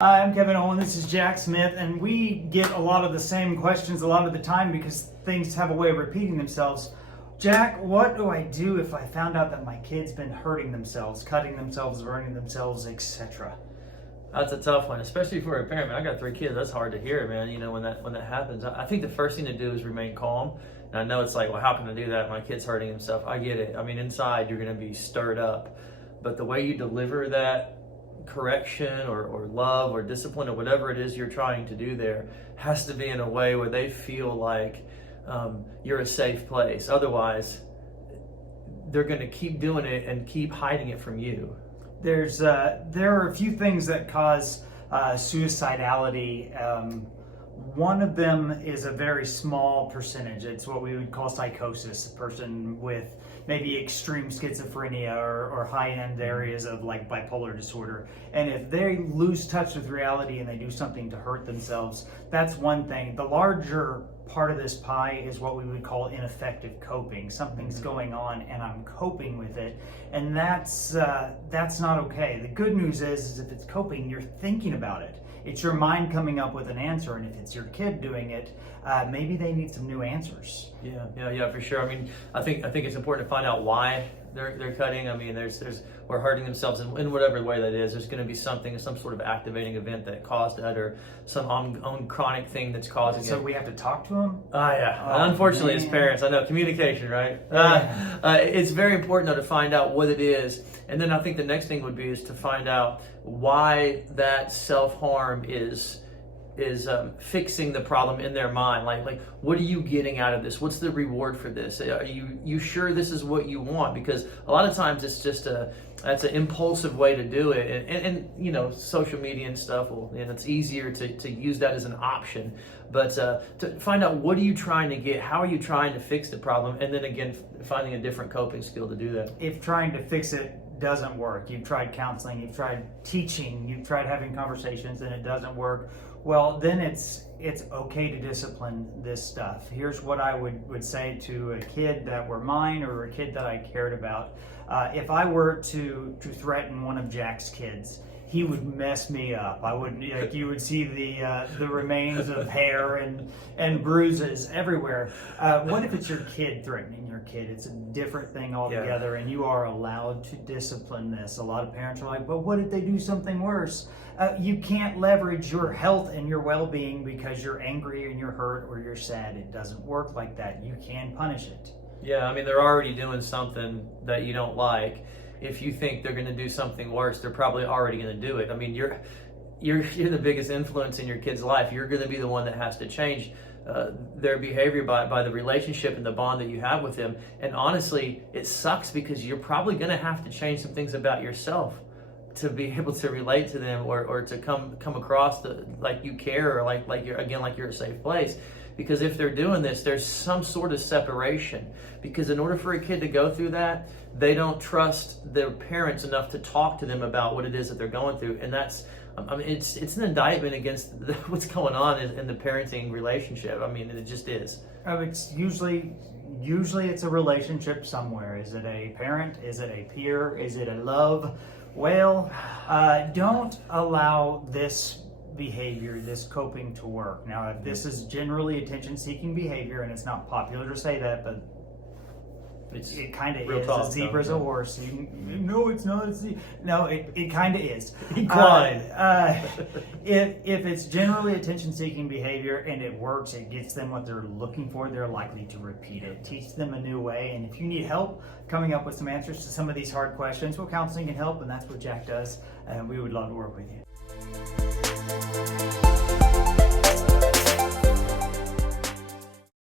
Hi, I'm Kevin Owen, this is Jack Smith, and we get a lot of the same questions a lot of the time because things have a way of repeating themselves. Jack, what do I do if I found out that my kid's been hurting themselves, cutting themselves, burning themselves, etc.? That's a tough one, especially for a parent. Man, I got 3 kids. That's hard to hear, man. You know, when that happens, I think the first thing to do is remain calm. And I know it's like, well, how can I do that? My kid's hurting himself. I get it. I mean, inside you're going to be stirred up, but the way you deliver that correction or love or discipline or whatever it is you're trying to do there has to be in a way where they feel like you're a safe place. Otherwise, they're going to keep doing it and keep hiding it from you. There are a few things that cause suicidality. One of them is a very small percentage. It's what we would call psychosis, a person with maybe extreme schizophrenia or high-end areas of like bipolar disorder. And if they lose touch with reality and they do something to hurt themselves, that's one thing. The larger part of this pie is what we would call ineffective coping. Something's going on and I'm coping with it, and that's not okay. The good news is if it's coping, you're thinking about it. It's your mind coming up with an answer, and if it's your kid doing it, maybe they need some new answers. Yeah, for sure. I mean, I think it's important to find out why they're cutting. I mean, or hurting themselves in whatever way that is. There's going to be some sort of activating event that caused that, or some own chronic thing that's causing it. So we have to talk to them? Unfortunately, as parents, I know, communication, right? It's very important though to find out what it is, and then I think the next thing would be is to find out why that self-harm is fixing the problem in their mind. Like what are you getting out of this? What's the reward for this? Are you sure this is what you want? Because a lot of times it's just that's an impulsive way to do it, and you know, social media and stuff, and it's easier to use that as an option. But to find out, what are you trying to get? How are you trying to fix the problem? And then again, finding a different coping skill to do that. If trying to fix it doesn't work, you've tried counseling, you've tried teaching, you've tried having conversations, and it doesn't work, well, then it's okay to discipline this stuff. Here's what I would say to a kid that were mine or a kid that I cared about. If I were to threaten one of Jack's kids, he would mess me up. I would, like, you would see the remains of hair and bruises everywhere. What if it's your kid threatening your kid? It's a different thing altogether, and you are allowed to discipline this. A lot of parents are like, but what if they do something worse? You can't leverage your health and your well-being because you're angry and you're hurt or you're sad. It doesn't work like that. You can punish it. Yeah, I mean, they're already doing something that you don't like. If you think they're going to do something worse, they're probably already going to do it. I mean, you're the biggest influence in your kid's life. You're going to be the one that has to change their behavior by the relationship and the bond that you have with them. And honestly, it sucks because you're probably going to have to change some things about yourself to be able to relate to them, or to come across like you care, or like you're a safe place. Because if they're doing this, there's some sort of separation. Because in order for a kid to go through that, they don't trust their parents enough to talk to them about what it is that they're going through. And that's, I mean, it's an indictment against what's going on in the parenting relationship. I mean, it just is. It's usually it's a relationship somewhere. Is it a parent? Is it a peer? Is it a love? Well, don't allow this behavior, this coping, to work. Now, if this is generally attention-seeking behavior, and it's not popular to say that, but it kind of is. A zebra's a horse. No, it's not. No, it kind of is. Incline. If it's generally attention-seeking behavior and it works, it gets them what they're looking for, they're likely to repeat it. Teach them a new way, and if you need help coming up with some answers to some of these hard questions, well, counseling can help, and that's what Jack does, and we would love to work with you.